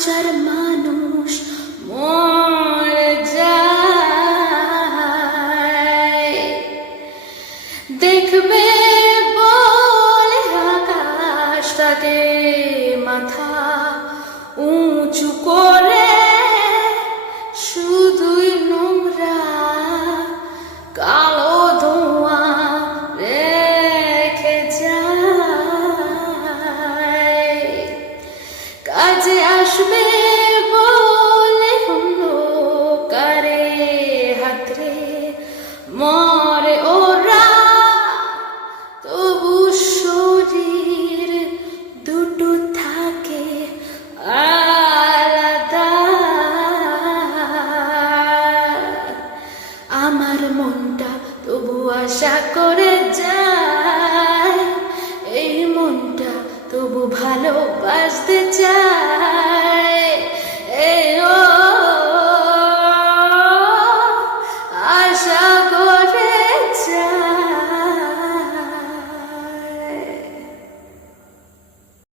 হাজার মানুষ মর দেখবে বলে আকাশ তাদের মাথা উঁচু করে আসবে বলে হলো কারে হাতরে। মরে ওরা, তবু শরীর দুটো থাকে আলাদা। আমার মনটা তবু আশা করে যায়, এই মনটা তবু ভালোবাসতে চায়।